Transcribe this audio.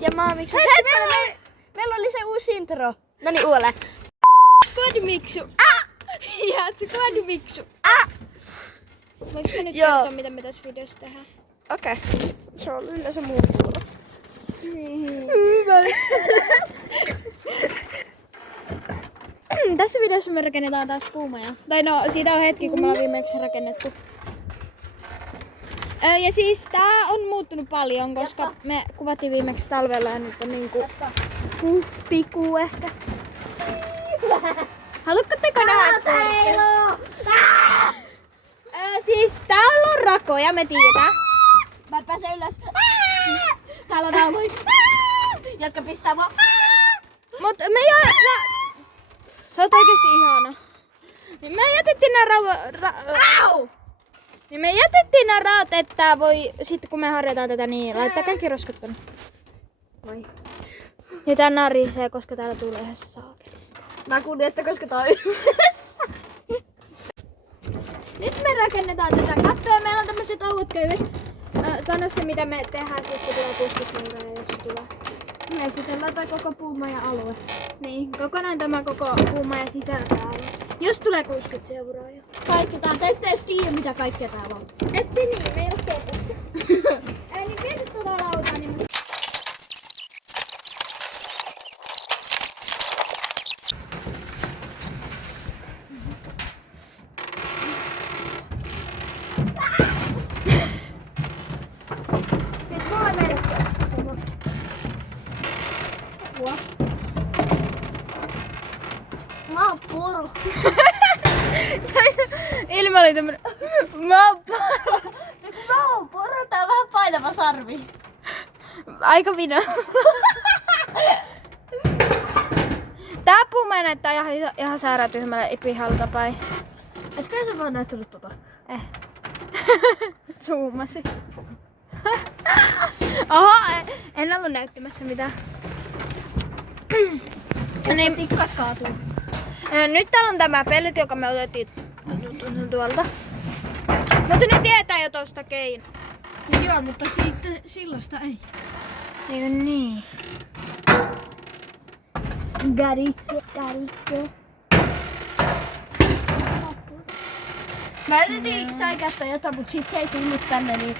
ja Maamiksu. Hei, meillä oli se uusi intro. No niin, uudelleen. Squadmiksu. Ja Squadmiksu. Voinko mä nyt Joo. kertoa, mitä me tässä videossa tehdään? Okei. Se on yleensä muu vuoro. Tässä videossa me rakennetaan taas puumaja. Tai no, siitä on hetki, kun me ollaan viimeksi rakennettu. Ja siis tää on muuttunut paljon, koska me kuvattiin viimeksi talvella ja nyt on niinku huhtikuu ehkä. Haluatteko nähdä? Siis täällä on rakoja, me tiedetään. Mä pääsen ylös. Täällä on nauloja, jotka pistää mua. Mut me sä oot oikeesti ihana. Niin me jätettiin nää raot, että voi sitten kun me harjataan tätä niin laittaa kaikki roskat tonne. Moi. Ja tää narisee, koska täällä tulee ihan saakelista. Mä kuulin, että koska tää on yhdessä. Nyt me rakennetaan tätä kattoa. Meillä on tämmöset oudot köydet. Sano se mitä me tehdään sitten kun tulee 60 euroa, jos tulee. Me esitellään tää koko puumajan alue. Niin, kokonaan tämä koko puumajan sisältää. Jos tulee 60 euroa jo. Kaikki tää, te ette edes tiedä mitä kaikkea täällä on. Etti niin, me ei oo tehty. Ei niin viety tuota lautaa, niin Nyt mulla on meidät käsissä se voi. Mä oon puru. ilme oli tämmönen Mä oon puru, tää on vähän painava sarvi. aika vino. Tää puumaja näyttää ihan sairaan tyhmälle pihalta päin. Etkö sä vaan näyttänyt tota? Zoomasi. Oho, en ollut näyttämässä mitään. Niin tikkat kaatuu. Nyt täällä on tämä pellet, joka me otettiin tuolta. Mutta ne tietää jo tosta keino. Joo, mutta siitä sillasta ei. Eikö niin? Garikke. Mä yritin säikättää jotain, mut sit se ei tullut tänne, niin